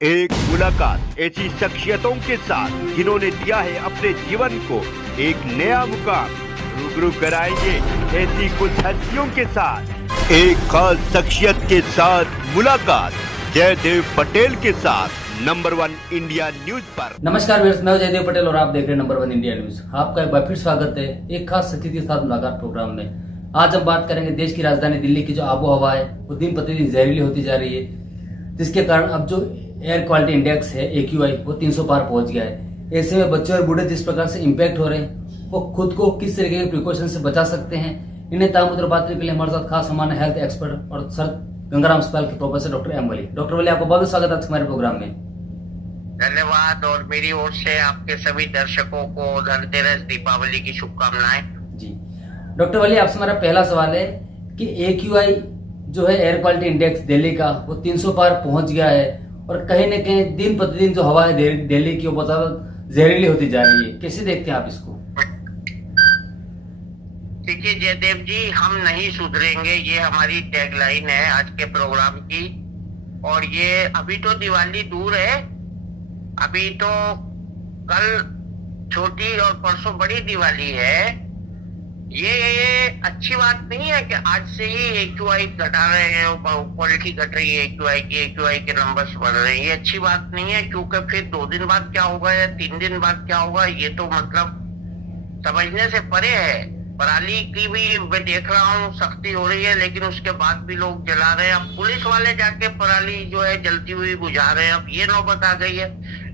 एक मुलाकात ऐसी शख्सियतों के साथ जिन्होंने दिया है अपने जीवन को एक नया मुकाम। रूबरू कराएंगे ऐसी कुछ हस्तियों के साथ एक खास शख्सियत के साथ मुलाकात जयदेव पटेल के साथ नंबर 1 इंडिया न्यूज पर। नमस्कार व्यूअर्स, मैं जयदेव पटेल और आप देख रहे हैं नंबर 1 इंडिया न्यूज। आपका एक बार फिर स्वागत है एक खास शख्सियत के साथ मुलाकात प्रोग्राम में। आज हम बात करेंगे देश की राजधानी दिल्ली की जो आबो हवा है वो दिन प्रतिदिन जहरीली होती जा रही है, जिसके कारण अब जो एयर क्वालिटी इंडेक्स है AQI वो 300 पार पहुंच गया है। ऐसे में बच्चे और बूढ़े जिस प्रकार से इम्पैक्ट हो रहे हैं वो खुद को किस तरीके के प्रिकॉशन से बचा सकते हैं, इन्हें तामुद्र बात करने के लिए हमारे साथ खास हमारे हेल्थ एक्सपर्ट और सर गंगाराम अस्पताल के प्रोफेसर डॉक्टर एम वली। डॉक्टर वली, आपका बहुत स्वागत है हमारे प्रोग्राम में। धन्यवाद और मेरी ओर से आपके सभी दर्शकों को धनतेरस दीपावली की शुभकामनाएं। जी डॉक्टर वली, आपसे हमारा पहला सवाल है कि AQI जो है एयर क्वालिटी इंडेक्स दिल्ली का वो 300 पार पहुंच गया है और कहीं न कहीं दिन प्रतिदिन जो हवा है दिल्ली की वो बहुत जहरीली होती जा रही है। कैसे देखते हैं आप इसको? देखिए जयदेव जी, हम नहीं सुधरेंगे, ये हमारी टैगलाइन है आज के प्रोग्राम की। और ये अभी तो दिवाली दूर है, अभी तो कल छोटी और परसों बड़ी दिवाली है। ये अच्छी बात नहीं है कि आज से ही AQI घटा रहे हैं, क्वालिटी घट रही है AQI के नंबर्स बढ़ रहे हैं। ये अच्छी बात नहीं है, क्योंकि फिर 2 दिन बाद क्या होगा या 3 दिन बाद क्या होगा ये तो मतलब समझने से परे है। पराली की भी मैं देख रहा हूँ सख्ती हो रही है, लेकिन उसके बाद भी लोग जला रहे हैं। अब पुलिस वाले जाके पराली जो है जलती हुई बुझा रहे हैं। अब ये नौबत आ गई है,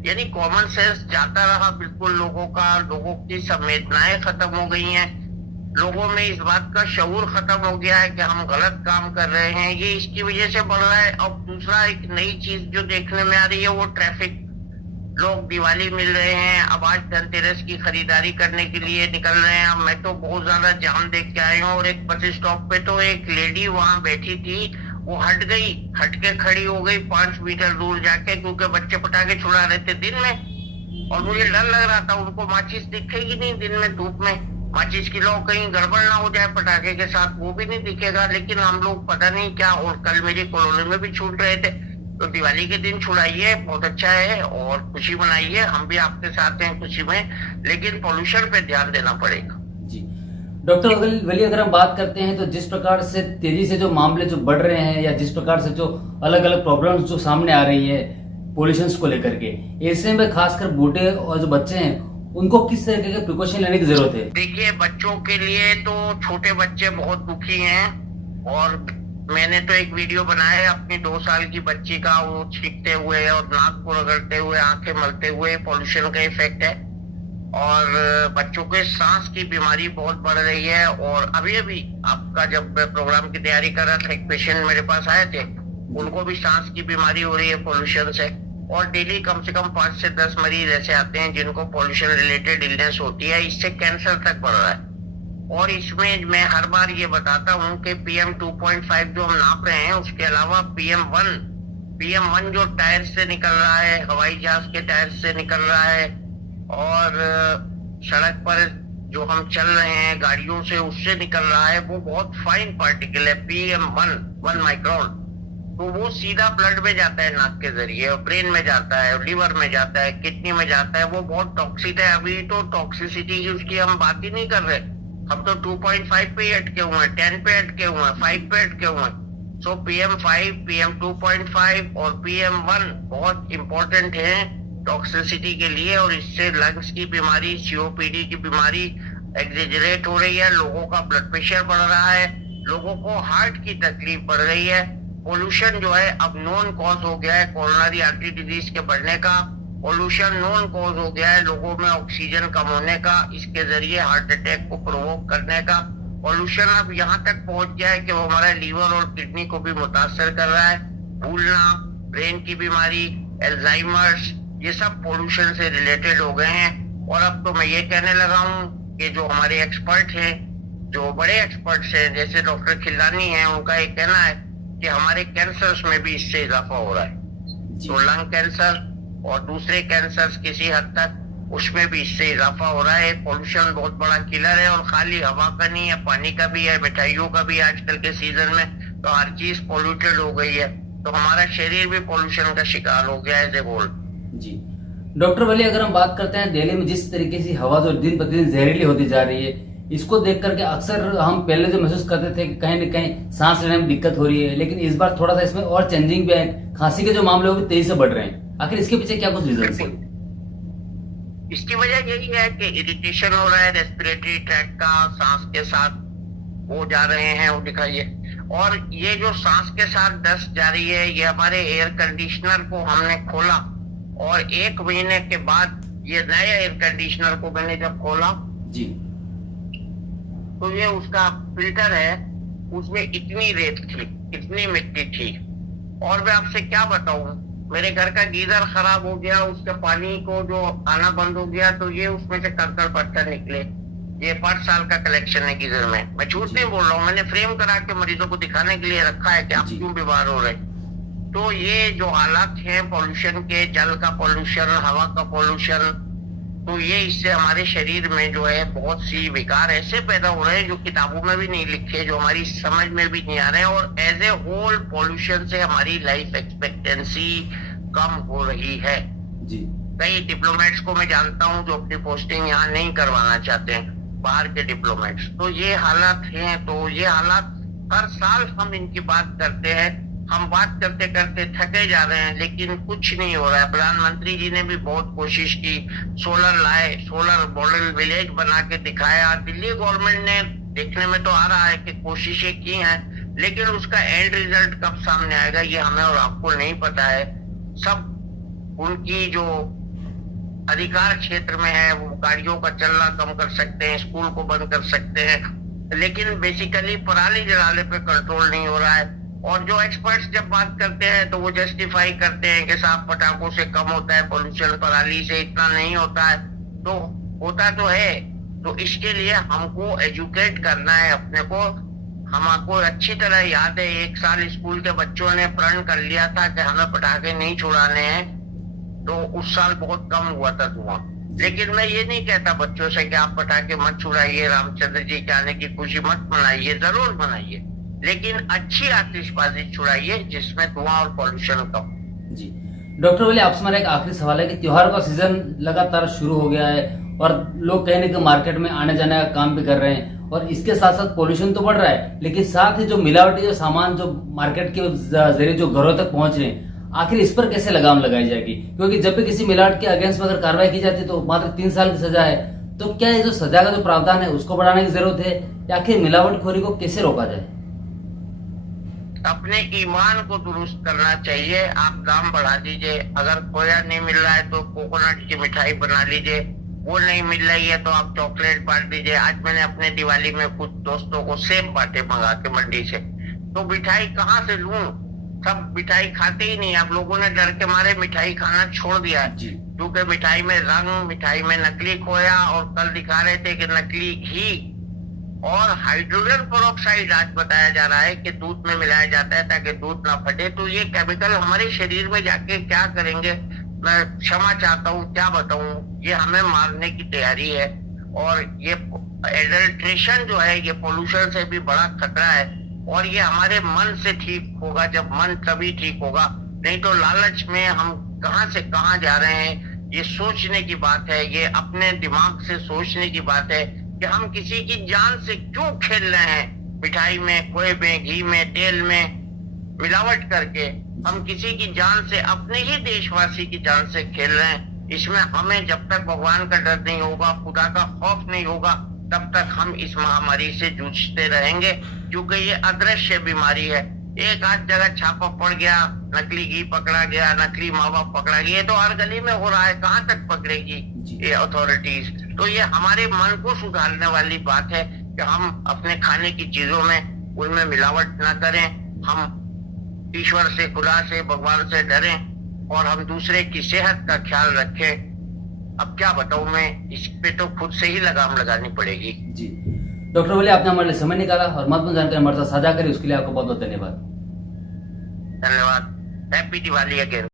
यानी कॉमन सेंस जाता रहा बिल्कुल लोगों का। लोगों की संवेदनाएं खत्म हो गई हैं, लोगों में इस बात का शऊर खत्म हो गया है कि हम गलत काम कर रहे हैं। ये इसकी वजह से बढ़ रहा है। अब दूसरा एक नई चीज जो देखने में आ रही है वो ट्रैफिक। लोग दिवाली मिल रहे हैं, अब आज धनतेरस की खरीदारी करने के लिए निकल रहे हैं। अब मैं तो बहुत ज्यादा जाम देख के आई हूँ और एक बस स्टॉप पे तो एक लेडी वहां बैठी थी, वो हट गई, हट के खड़ी हो गई 5 मीटर दूर जाके, क्योंकि बच्चे पटाखे छुड़ा रहे थे दिन में। और मुझे डर लग रहा था, उनको माचिस दिखेगी नहीं दिन में धूप में, माचिस की लो कहीं गड़बड़ ना हो जाए पटाखे के साथ, वो भी नहीं दिखेगा। लेकिन हम लोग पता नहीं क्या, और कल मेरी कॉलोनी में भी छूट रहे थे। तो दिवाली के दिन छुड़ाइए, बहुत अच्छा है और खुशी मनाइए, हम भी आपके साथ हैं खुशी में, लेकिन पोल्यूशन पे ध्यान देना पड़ेगा। जी डॉक्टर वली, अगर हम बात करते हैं तो जिस प्रकार से तेजी से जो मामले जो बढ़ रहे हैं या जिस प्रकार से जो अलग अलग प्रॉब्लम्स जो सामने आ रही है पॉल्यूशन को लेकर के, ऐसे में खासकर बूढ़े और जो बच्चे हैं उनको किस तरीके के प्रिकॉशन लेने की जरूरत है? देखिए बच्चों के लिए तो छोटे बच्चे बहुत दुखी हैं, और मैंने तो एक वीडियो बनाया है अपनी 2 साल की बच्ची का, वो छींकते हुए और नाक को रगड़ते हुए आंखें मलते हुए, पॉल्यूशन का इफेक्ट है। और बच्चों के सांस की बीमारी बहुत बढ़ रही है। और अभी आपका जब प्रोग्राम की तैयारी कर रहा था एक पेशेंट मेरे पास आए थे, उनको भी सांस की बीमारी हो रही है पॉल्यूशन से। और डेली कम से कम 5 से 10 मरीज ऐसे आते हैं जिनको पॉल्यूशन रिलेटेड इलनेस होती है, इससे कैंसर तक बढ़ रहा है। और इसमें मैं हर बार ये बताता हूँ कि PM 2.5 जो हम नाप रहे हैं, उसके अलावा PM1 जो टायर से निकल रहा है, हवाई जहाज के टायर से निकल रहा है, और सड़क पर जो हम चल रहे हैं गाड़ियों से उससे निकल रहा है, वो बहुत फाइन पार्टिकल है PM1 माइक्रोन। तो वो सीधा ब्लड में जाता है नाक के जरिए, और ब्रेन में जाता है, लिवर में जाता है, किडनी में जाता है, वो बहुत टॉक्सिक है। अभी तो टॉक्सिसिटी की उसकी हम बात ही नहीं कर रहे, हम तो 2.5 पे अटके हुए हैं, 10 पे अटके हुए हैं, 5 पे अटके हुए हैं। सो PM5, PM 2.5 और PM1 बहुत इंपॉर्टेंट है टॉक्सिसिटी के लिए, और इससे लंग्स की बीमारी, COPD की बीमारी एग्जेजरेट हो रही है, लोगों का ब्लड प्रेशर बढ़ रहा है, लोगों को हार्ट की तकलीफ बढ़ रही है। पोल्यूशन जो है अब नॉन कॉज हो गया है कोरोनरी आर्टरी डिजीज के बढ़ने का। पोल्यूशन नॉन कॉज हो गया है लोगों में ऑक्सीजन कम होने का, इसके जरिए हार्ट अटैक को प्रोवोक करने का। पोल्यूशन अब यहाँ तक पहुंच गया है कि वो हमारा लीवर और किडनी को भी मुतासर कर रहा है। भूलना, ब्रेन की बीमारी, एल्जाइमर्स, ये सब पोल्यूशन से रिलेटेड हो गए हैं। और अब तो मैं ये कहने लगा हूँ कि जो हमारे एक्सपर्ट हैं, जो बड़े एक्सपर्ट्स हैं जैसे डॉक्टर खिल्लानी हैं, उनका एक कहना है कि हमारे कैंसर्स में भी इससे इजाफा हो रहा है। तो लंग कैंसर और दूसरे कैंसर्स किसी हद तक उसमें भी इससे इजाफा हो रहा है। पोल्यूशन बहुत बड़ा किलर है, और खाली हवा का नहीं है, पानी का भी है, मिठाइयों का भी। आजकल के सीजन में तो हर चीज पोल्यूटेड हो गई है। तो हमारा शरीर भी पोल्यूशन का शिकार हो गया एज ए होल। जी डॉक्टर वली, अगर हम बात करते हैं दिल्ली में जिस तरीके से हवा जो दिन प्रतिदिन जहरीली होती जा रही है, इसको देख करके अक्सर हम पहले जो महसूस करते थे कि कहीं न कहीं सांस लेने में दिक्कत हो रही है, लेकिन इस बार थोड़ा सा इसमें और चेंजिंग भी है, खांसी के जो मामले वो भी तेजी से बढ़ रहे हैं। आखिर इसके पीछे क्या कुछ रीजन है? इसकी वजह यही है कि इरिटेशन हो रहा है रेस्पिरेटरी ट्रैक्ट का, सांस के साथ वो जा रहे हैं, वो दिखाइए। और ये जो सांस के साथ डस्ट जा रही है, ये हमारे एयर कंडीशनर को हमने खोला और 1 महीने के बाद ये नए एयर कंडीशनर को मैंने जब खोला जी, तो ये उसका फिल्टर है, उसमें इतनी रेत थी, इतनी मिट्टी थी। और मैं आपसे क्या बताऊं, मेरे घर का गीजर खराब हो गया, उसके पानी को जो आना बंद हो गया, तो ये उसमें से कंकड़ पत्थर निकले। ये 5 साल का कलेक्शन है गीजर में, मैं झूठ नहीं बोल रहा हूँ, मैंने फ्रेम करा के मरीजों को दिखाने के लिए रखा है कि आप क्यों बीमार हो रहे। तो ये जो हालात हैं पॉल्यूशन के, जल का पॉल्यूशन, हवा का पॉल्यूशन, तो ये इससे हमारे शरीर में जो है बहुत सी विकार ऐसे पैदा हो रहे हैं जो किताबों में भी नहीं लिखे, जो हमारी समझ में भी नहीं आ रहे हैं। और एज ए होल पॉल्यूशन से हमारी लाइफ एक्सपेक्टेंसी कम हो रही है जी। कई डिप्लोमेट्स को मैं जानता हूं जो अपनी पोस्टिंग यहाँ नहीं करवाना चाहते हैं, बाहर के डिप्लोमेट्स। तो ये हालात हैं, तो ये हालात हर साल हम इनकी बात करते हैं, हम बात करते करते थके जा रहे हैं, लेकिन कुछ नहीं हो रहा है। प्रधानमंत्री जी ने भी बहुत कोशिश की, सोलर लाए, सोलर मॉडल विलेज बना के दिखाया। दिल्ली गवर्नमेंट ने, देखने में तो आ रहा है कि कोशिशें की हैं, लेकिन उसका एंड रिजल्ट कब सामने आएगा ये हमें और आपको नहीं पता है। सब उनकी जो अधिकार क्षेत्र में है, वो गाड़ियों का चलना कम कर सकते हैं, स्कूल को बंद कर सकते हैं, लेकिन बेसिकली पराली जलाने पे कंट्रोल नहीं हो रहा है। और जो एक्सपर्ट्स जब बात करते हैं तो वो जस्टिफाई करते हैं कि साफ पटाखों से कम होता है पॉल्यूशन, पराली से इतना नहीं होता है। तो होता तो है, तो इसके लिए हमको एजुकेट करना है अपने को। हमको अच्छी तरह याद है, 1 साल स्कूल के बच्चों ने प्रण कर लिया था कि हमें पटाखे नहीं छुड़ाने हैं, तो उस साल बहुत कम हुआ था धुआं। लेकिन मैं ये नहीं कहता बच्चों से कि आप पटाखे मत छुड़ाइए, रामचंद्र जी के आने की खुशी मत मनाइए, जरूर मनाइए, लेकिन अच्छी आतिशबाजी छुड़ाइए जिसमें धुआं और पॉल्यूशन कम। जी डॉक्टर वली, आपसे हमारा एक आखिरी सवाल है कि त्योहार का सीजन लगातार शुरू हो गया है और लोग कहीं ना कहीं मार्केट में आने जाने का काम भी कर रहे हैं, और इसके साथ साथ पॉल्यूशन तो बढ़ रहा है, लेकिन साथ ही जो मिलावटी जो सामान जो मार्केट के जरिए जो घरों तक पहुंच रहे हैं, आखिर इस पर कैसे लगाम लगाई जाएगी? क्योंकि जब भी किसी मिलावट के अगेंस्ट में अगर कार्रवाई की जाती है तो मात्र 3 साल की सजा है। तो क्या ये जो सजा का जो प्रावधान है उसको बढ़ाने की जरूरत है, या आखिर मिलावटखोरी को कैसे रोका जाए? अपने ईमान को दुरुस्त करना चाहिए। आप दाम बढ़ा दीजिए, अगर खोया नहीं मिल रहा है तो कोकोनट की मिठाई बना लीजिए, वो नहीं मिल रही है तो आप चॉकलेट बांट दीजिए। आज मैंने अपने दिवाली में कुछ दोस्तों को सेब बांटे मंगा के मंडी से, तो मिठाई कहाँ से लूं? सब मिठाई खाते ही नहीं, आप लोगों ने डर के मारे मिठाई खाना छोड़ दिया है, क्योंकि मिठाई में रंग, मिठाई में नकली खोया, और कल दिखा रहे थे कि नकली घी और हाइड्रोजन पेरोक्साइड आज बताया जा रहा है कि दूध में मिलाया जाता है ताकि दूध ना फटे। तो ये केमिकल हमारे शरीर में जाके क्या करेंगे, मैं क्षमा चाहता हूँ, क्या बताऊं, ये हमें मारने की तैयारी है। और ये एडल्ट्रेशन जो है, ये पोल्यूशन से भी बड़ा खतरा है, और ये हमारे मन से ठीक होगा, जब मन तभी ठीक होगा, नहीं तो लालच में हम कहां से कहां जा रहे हैं। ये सोचने की बात है, ये अपने दिमाग से सोचने की बात है कि हम किसी की जान से क्यों खेल रहे हैं। मिठाई में, खोए में, घी में, तेल में मिलावट करके हम किसी की जान से, अपने ही देशवासी की जान से खेल रहे हैं। इसमें हमें जब तक भगवान का डर नहीं होगा, खुदा का खौफ नहीं होगा, तब तक हम इस महामारी से जूझते रहेंगे, क्योंकि ये अदृश्य बीमारी है। एक आध जगह छापा पड़ गया, नकली घी पकड़ा गया, नकली मावा पकड़ा गया, ये तो हर गली में हो रहा है, कहाँ तक पकड़ेगी ये अथॉरिटीज। तो ये हमारे मन को सुधारने वाली बात है कि हम अपने खाने की चीजों में, उनमें मिलावट ना करें, हम ईश्वर से, खुदा से, भगवान से डरें, और हम दूसरे की सेहत का ख्याल रखें। अब क्या बताऊं मैं, इस पे तो खुद से ही लगाम लगानी पड़ेगी। जी डॉक्टर वली, आपने हमारे लिए समय निकाला और महत्वपूर्ण जानकारी हमारे साथ साझा करी, उसके लिए आपको बहुत बहुत धन्यवाद। धन्यवाद। Happy Diwali again.